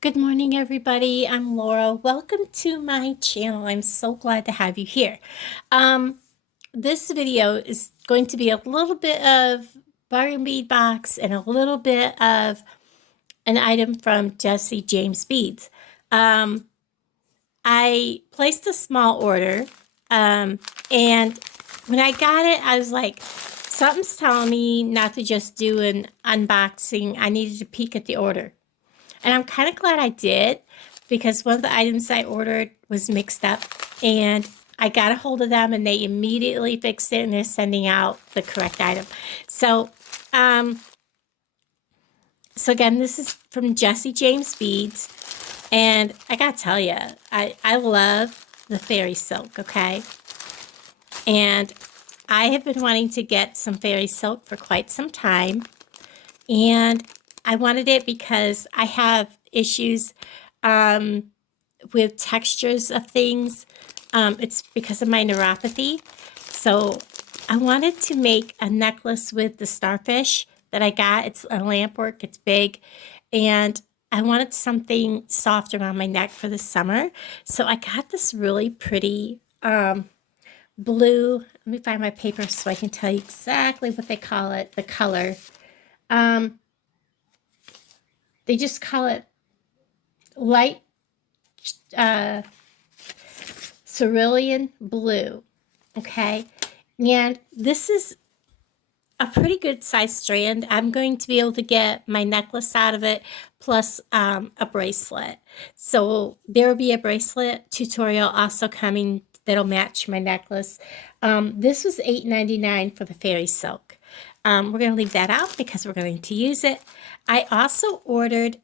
Good morning, everybody. I'm Laura. Welcome to my channel. I'm so glad to have you here. This video is going to be a little bit of Bargain Bead Box and a little bit of an item from Jesse James Beads. I placed a small order, and when I got it, I was like, something's telling me not to just do an unboxing. I needed to peek at the order. And I'm kind of glad I did, because one of the items I ordered was mixed up, and I got a hold of them and they immediately fixed it and they're sending out the correct item. So, again, this is from Jesse James Beads, and I gotta tell you, I love the fairy silk, okay? And I have been wanting to get some fairy silk for quite some time, and I wanted it because I have issues with textures of things. It's because of my neuropathy. So I wanted to make a necklace with the Starfish that I got. It's a lamp work, it's big, and I wanted something soft around my neck for the summer. So I got this really pretty blue. Let me find my paper so I can tell you exactly what they call it, the color. They just call it light cerulean blue, okay? And this is a pretty good size strand. I'm going to be able to get my necklace out of it, plus a bracelet. So there will be a bracelet tutorial also coming that'll match my necklace. This was $8.99 for the fairy silk. We're going to leave that out because we're going to use it. I also ordered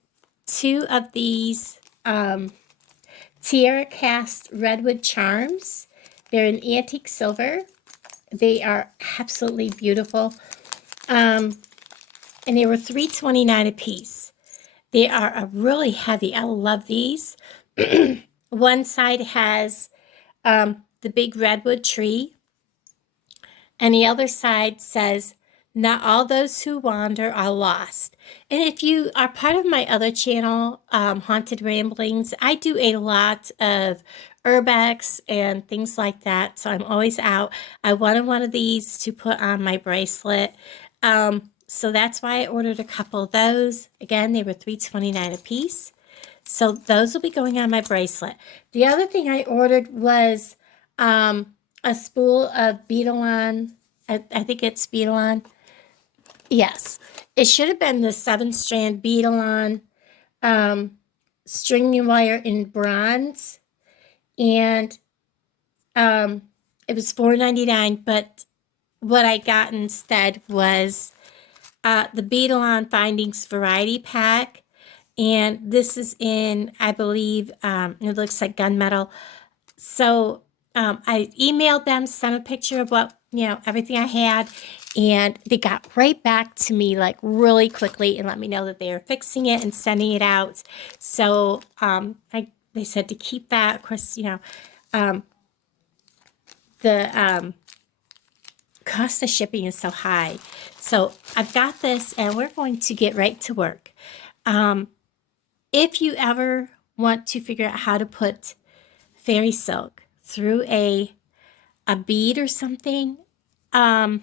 2 of these Tiara cast redwood charms. They're in antique silver. They are absolutely beautiful. And they were $3.29 a piece. They are really heavy. I love these. One side has the big redwood tree, and the other side says, "Not all those who wander are lost." And if you are part of my other channel, Haunted Ramblings, I do a lot of urbex and things like that. So I'm always out. I wanted one of these to put on my bracelet. So that's why I ordered a couple of those. Again, they were $3.29 a piece. So those will be going on my bracelet. The other thing I ordered was a spool of beadalon. I think it's beadalon. Yes, it should have been the 7-strand beadalon string wire in bronze, and it was $4.99. But what I got instead was the Beadalon Findings Variety Pack, and this is in, I believe, it looks like gunmetal. So I emailed them, sent a picture of what, everything I had, and they got right back to me like really quickly and let me know that they are fixing it and sending it out. So they said to keep that. Of course, the cost of shipping is so high. So I've got this, and we're going to get right to work. If you ever want to figure out how to put fairy silk through a bead or something, and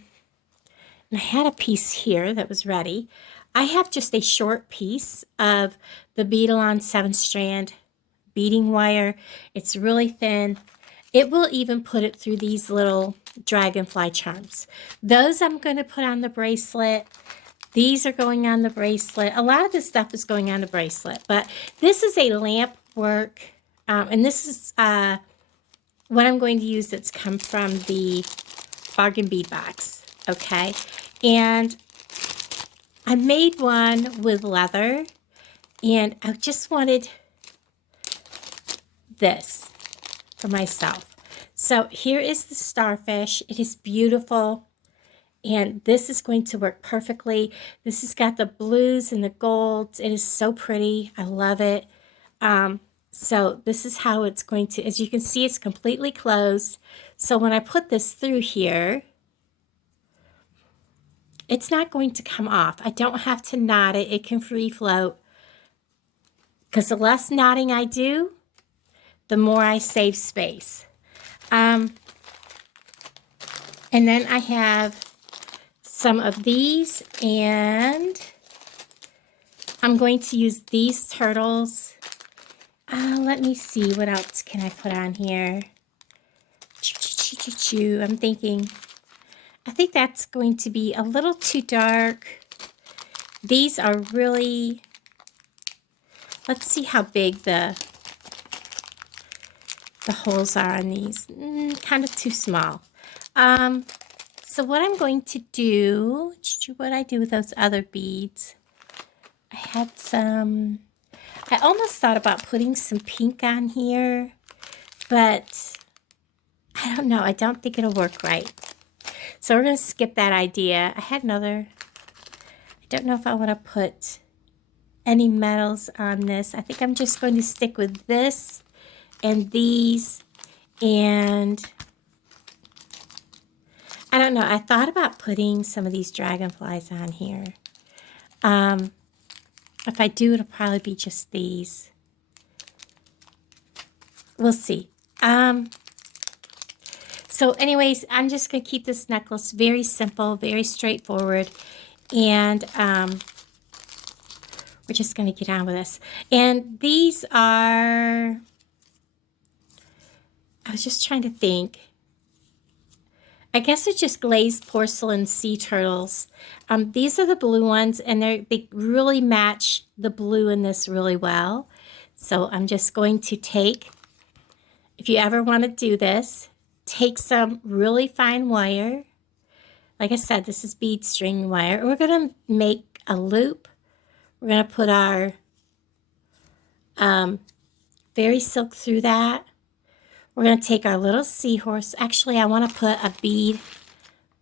I had a piece here that was ready. I have just a short piece of the Beadalon 7-strand beading wire. It's really thin. It will even put it through these little dragonfly charms. Those I'm going to put on the bracelet. These are going on the bracelet. A lot of this stuff is going on the bracelet, but this is a lamp work, and this is what I'm going to use that's come from the Bargain Bead Box, okay? And I made one with leather, and I just wanted this for myself. So here is the Starfish. It is beautiful, and this is going to work perfectly. This has got the blues and the golds. It is so pretty. I love it. So this is how it's going to, as you can see, it's completely closed. So when I put this through here, it's not going to come off. I don't have to knot it. It can free float. because the less knotting I do, the more I save space. And then I have some of these, and I'm going to use these turtles. Let me see, what else can I put on here? I'm thinking, I think that's going to be a little too dark. These are really, let's see how big the holes are on these. Kind of too small. So what I'm going to do, what I do with those other beads, I had some, I almost thought about putting some pink on here, but I don't know. I don't think it'll work right. So we're going to skip that idea. I had another, I don't know if I want to put any metals on this. I think I'm just going to stick with this and these, and I don't know. I thought about putting some of these dragonflies on here. If I do, it'll probably be just these. We'll see. So anyways, I'm just going to keep this necklace very simple, very straightforward. And we're just going to get on with this. And these are, I was just trying to think. I guess it's just glazed porcelain sea turtles. These are the blue ones, and they really match the blue in this really well. So I'm just going to take, if you ever want to do this, take some really fine wire. Like I said, this is bead string wire. And we're going to make a loop. We're going to put our fairy silk through that. We're going to take our little seahorse. Actually, I want to put a bead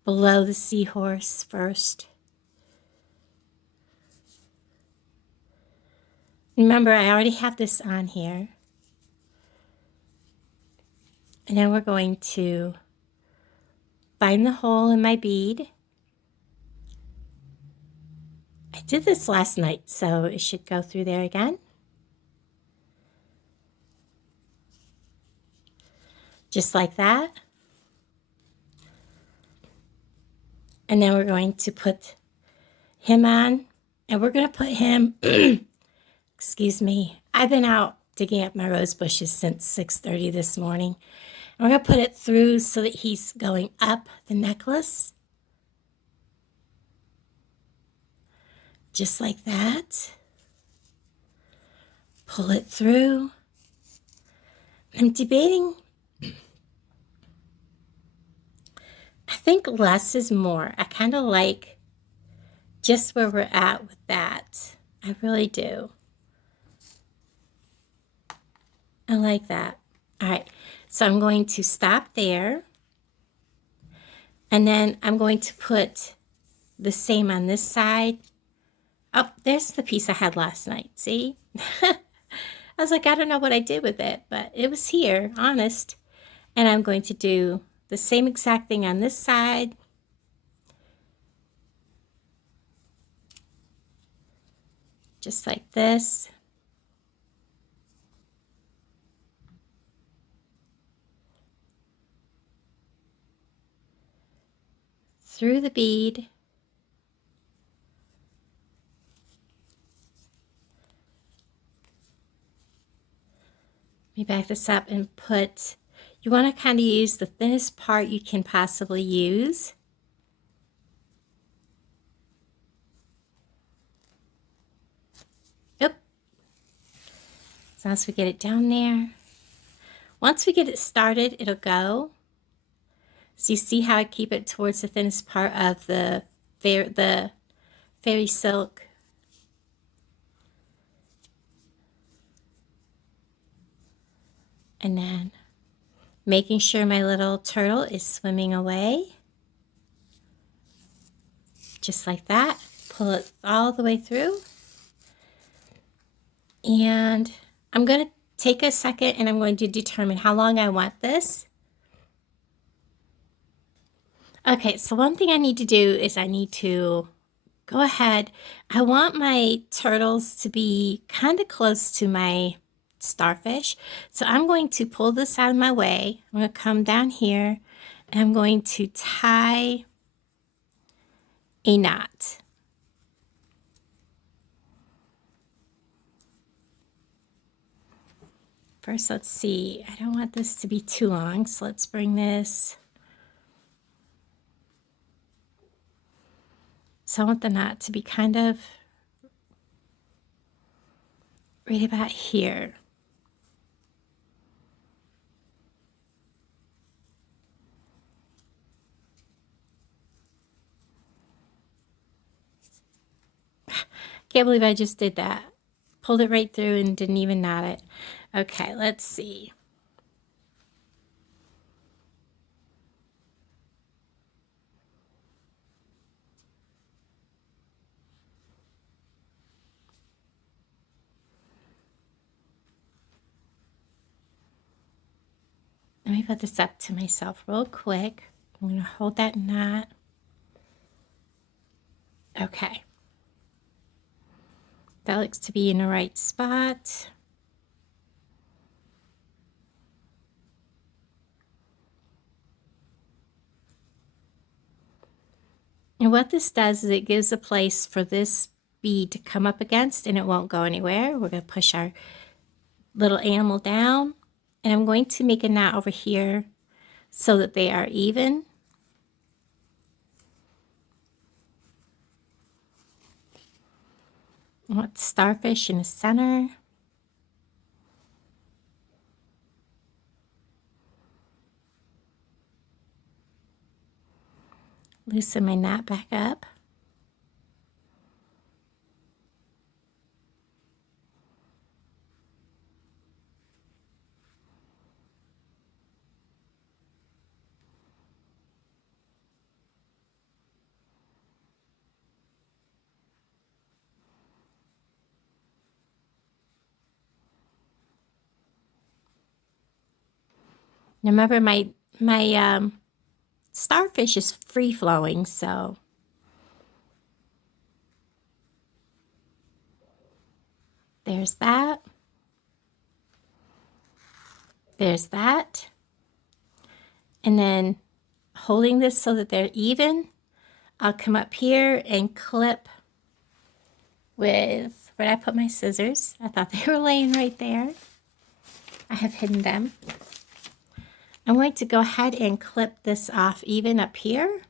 below the seahorse first. Remember, I already have this on here. And then we're going to find the hole in my bead. I did this last night, so it should go through there again. Just like that. And then we're going to put him on. And we're going to put him, excuse me, I've been out digging up my rose bushes since 6:30 this morning. And we're going to put it through so that he's going up the necklace. Just like that. Pull it through. I'm debating, I think less is more. I kind of like just where we're at with that. I really do. I like that. All right, so I'm going to stop there. And then I'm going to put the same on this side. Oh, there's the piece I had last night. See? I was like, I don't know what I did with it, but it was here, honest. And I'm going to do the same exact thing on this side. Just like this. Through the bead. Let me back this up and put, you want to kind of use the thinnest part you can possibly use. Oop. As long as we get it down there. Once we get it started, it'll go. So you see how I keep it towards the thinnest part of the fairy silk. And then making sure my little turtle is swimming away. Just like that. Pull it all the way through. And I'm going to take a second and I'm going to determine how long I want this. Okay, so one thing I need to do is I need to go ahead. I want my turtles to be kind of close to my starfish. So I'm going to pull this out of my way. I'm going to come down here and I'm going to tie a knot. First, let's see. I don't want this to be too long, so let's bring this. So I want the knot to be kind of right about here. Can't believe I just did that. Pulled it right through and didn't even knot it. Okay, let's see. Let me put this up to myself real quick. I'm going to hold that knot. Okay. That looks to be in the right spot. And what this does is it gives a place for this bead to come up against and it won't go anywhere. We're going to push our little animal down and I'm going to make a knot over here so that they are even. I want the starfish in the center. Loosen my knot back up. Now remember, my starfish is free flowing, so there's that. There's that. And then holding this so that they're even, I'll come up here and clip with, where did I put my scissors? I thought they were laying right there. I have hidden them. I'm going to go ahead and clip this off even up here.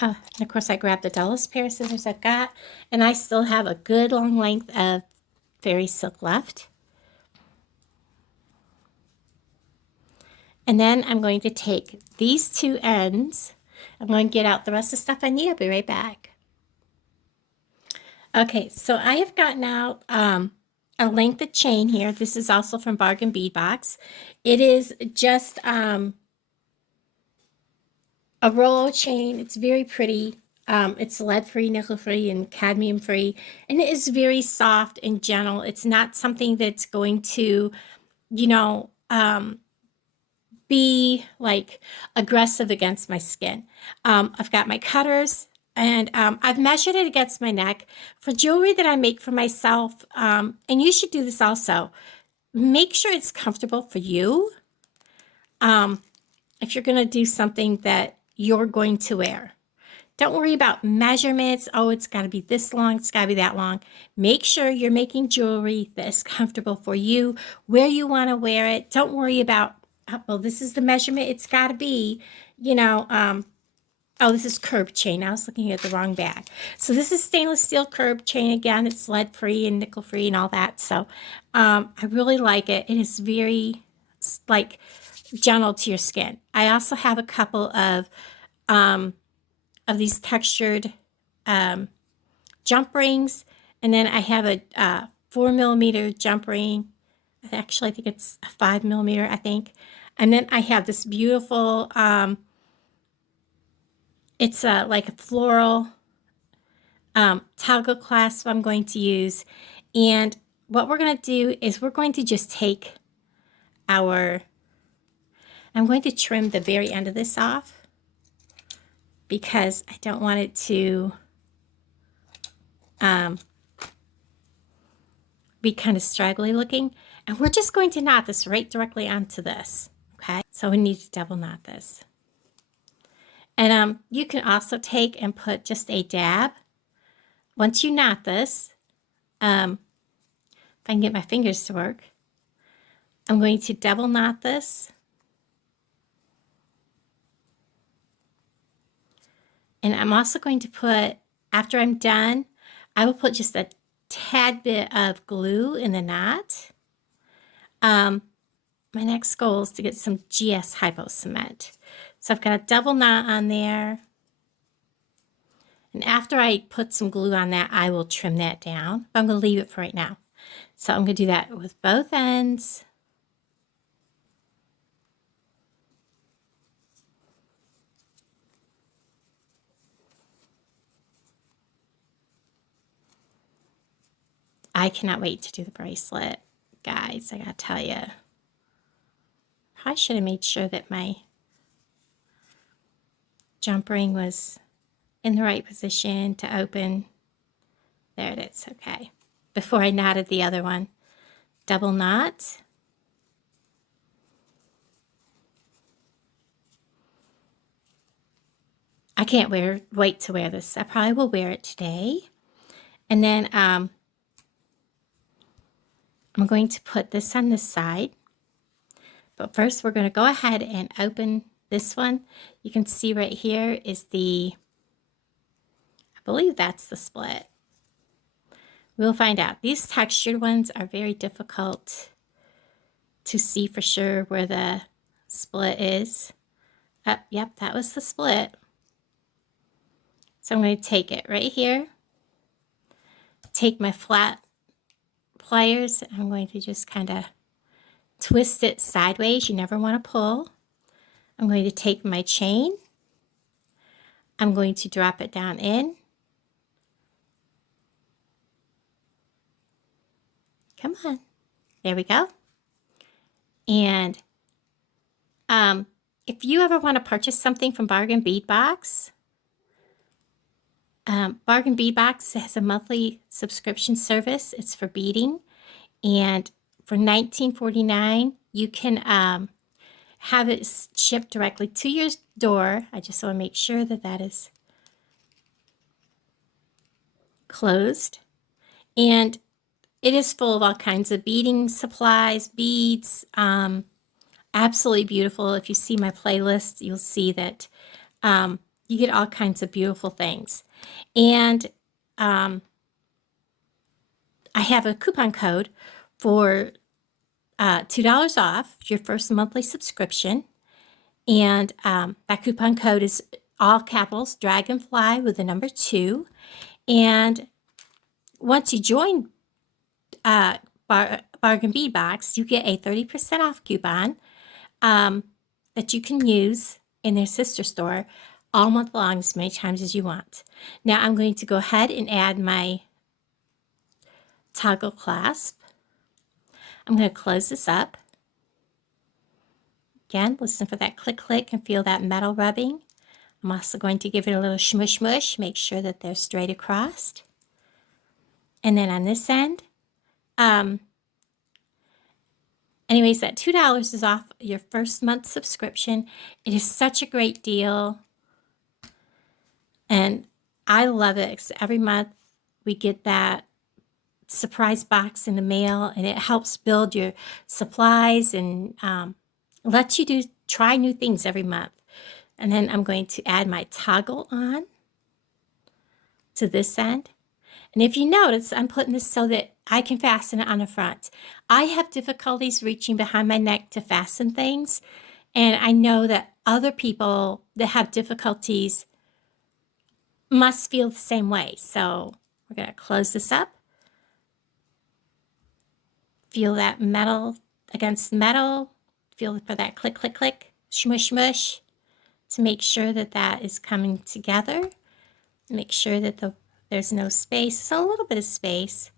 And of course I grabbed the dullest pair of scissors I've got, and I still have a good long length of fairy silk left. And then I'm going to take these two ends. I'm going to get out the rest of the stuff I need. I'll be right back. Okay, so I have gotten out a length of chain here. This is also from Bargain Bead Box. It is just a roll chain. It's very pretty. It's lead-free, nickel-free, and cadmium-free. And it is very soft and gentle. It's not something that's going to, you know, be like aggressive against my skin. I've got my cutters. And I've measured it against my neck. For jewelry that I make for myself, and you should do this also, make sure it's comfortable for you if you're going to do something that you're going to wear. Don't worry about measurements. Oh, it's got to be this long, it's got to be that long. Make sure you're making jewelry that is comfortable for you, where you want to wear it. Don't worry about, oh, well, this is the measurement it's got to be, you know, oh, this is curb chain. I was looking at the wrong bag. So this is stainless steel curb chain. Again, it's lead-free and nickel-free and all that. So I really like it. It is very, like, gentle to your skin. I also have a couple of these textured jump rings. And then I have a 4mm jump ring. Actually, I think it's a 5mm, I think. And then I have this beautiful... it's like a floral toggle clasp I'm going to use. And what we're going to do is we're going to just take our I'm going to trim the very end of this off because I don't want it to be kind of straggly looking. And we're just going to knot this right directly onto this, okay? So we need to double knot this. And you can also take and put just a dab. Once you knot this, if I can get my fingers to work, I'm going to double knot this. And I'm also going to put, after I'm done, I will put just a tad bit of glue in the knot. My next goal is to get some GS Hypo Cement. So I've got a double knot on there. And after I put some glue on that, I will trim that down. But I'm going to leave it for right now. So I'm going to do that with both ends. I cannot wait to do the bracelet. Guys, I gotta tell you. Probably should have made sure that my jump ring was in the right position to open. There it is, okay. Before I knotted the other one. Double knot. I can't wait to wear this. I probably will wear it today. And then I'm going to put this on this side. But first we're going to go ahead and open this one. You can see right here is I believe that's the split. We'll find out. These textured ones are very difficult to see for sure where the split is. Yep, that was the split. So I'm going to take it right here. Take my flat pliers. I'm going to just kind of twist it sideways. You never want to pull. I'm going to take my chain. I'm going to drop it down in. Come on. There we go. And if you ever want to purchase something from Bargain Bead Box, Bargain Bead Box has a monthly subscription service. It's for beading. And for $19.49, you can have it shipped directly to your door. I just want to make sure that that is closed. And it is full of all kinds of beading supplies, beads, absolutely beautiful. If you see my playlist, you'll see that you get all kinds of beautiful things. And I have a coupon code for $2 off your first monthly subscription. And that coupon code is all capitals, Dragonfly with the number 2. And once you join Bargain Bead Box, you get a 30% off coupon that you can use in their sister store all month long, as many times as you want. Now I'm going to go ahead and add my toggle clasp. I'm going to close this up. Again, listen for that click click and feel that metal rubbing. I'm also going to give it a little smush mush, make sure that they're straight across. And then on this end, anyways, that $2 is off your first month subscription. It is such a great deal. And I love it because every month we get that surprise box in the mail, and it helps build your supplies and lets you try new things every month. And then I'm going to add my toggle on to this end. And if you notice, I'm putting this so that I can fasten it on the front. I have difficulties reaching behind my neck to fasten things. And I know that other people that have difficulties must feel the same way. So we're going to close this up. Feel that metal against metal. Feel for that click, click, click, smush, smush, to make sure that that is coming together. Make sure that there's no space. So a little bit of space.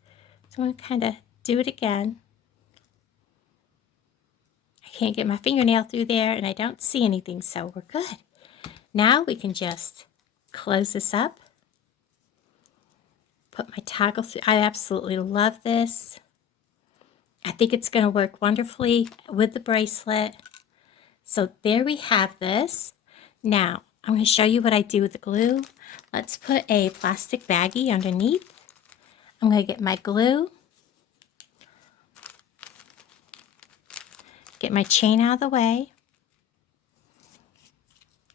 So I'm going to kind of do it again. I I can't get my fingernail through there, and I don't see anything, so we're good. Now we can just close this up. Put my toggle through. I absolutely love this. I think it's going to work wonderfully with the bracelet. So there we have this. Now, I'm going to show you what I do with the glue. Let's put a plastic baggie underneath. I'm going to get my glue. Get my chain out of the way.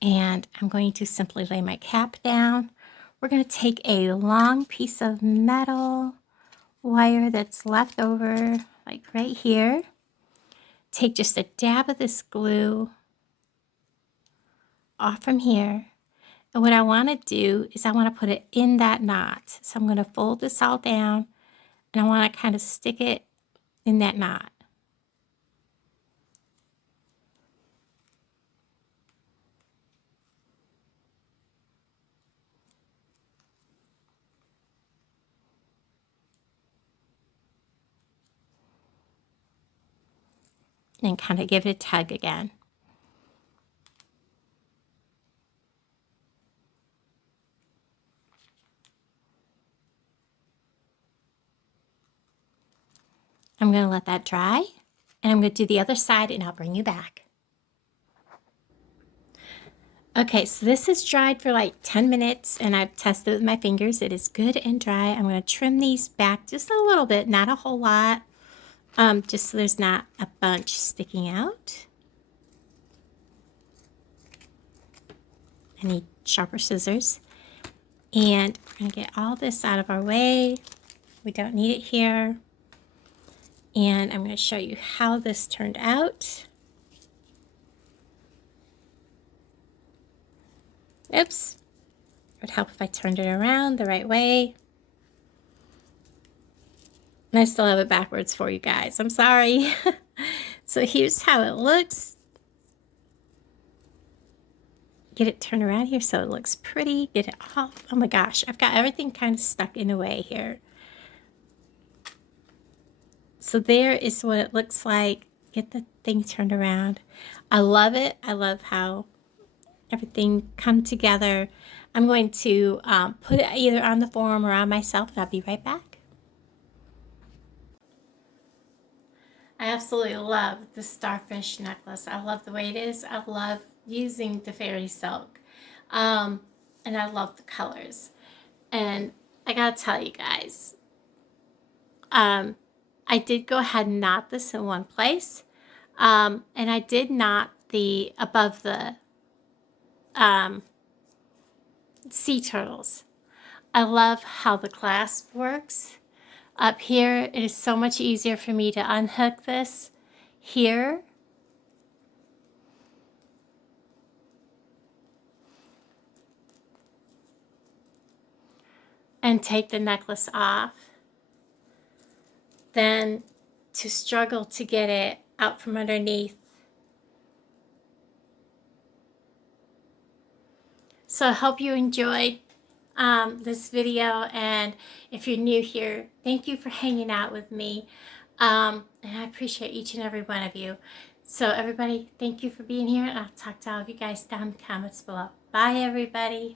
And I'm going to simply lay my cap down. We're going to take a long piece of metal wire that's left over, like right here. Take just a dab of this glue off from here. And what I want to do is I want to put it in that knot. So I'm going to fold this all down, and I want to kind of stick it in that knot. And kind of give it a tug again. I'm going to let that dry, and I'm going to do the other side, and I'll bring you back. Okay, so this is dried for like 10 minutes, and I've tested it with my fingers. It is good and dry. I'm going to trim these back just a little bit, not a whole lot, just so there's not a bunch sticking out. I need sharper scissors. And we're going to get all this out of our way. We don't need it here. And I'm going to show you how this turned out. Oops. It would help if I turned it around the right way. And I still have it backwards for you guys. I'm sorry. So here's how it looks. Get it turned around here so it looks pretty. Get it off. Oh my gosh, I've got everything kind of stuck in a way here. So there is what it looks like. Get the thing turned around. I love it. I love how everything come together. I'm going to put it either on the forum or on myself, and I'll be right back. I absolutely love the Starfish necklace. I love the way it is. I love using the fairy silk. And I love the colors. And I gotta tell you guys, I did go ahead and knot this in one place. And I did knot the above the sea turtles. I love how the clasp works. Up here, it is so much easier for me to unhook this here. And take the necklace off. Then to struggle to get it out from underneath. So I hope you enjoyed this video, and if you're new here, thank you for hanging out with me, and I appreciate each and every one of you. So everybody, thank you for being here, and I'll talk to all of you guys down in the comments below. Bye everybody.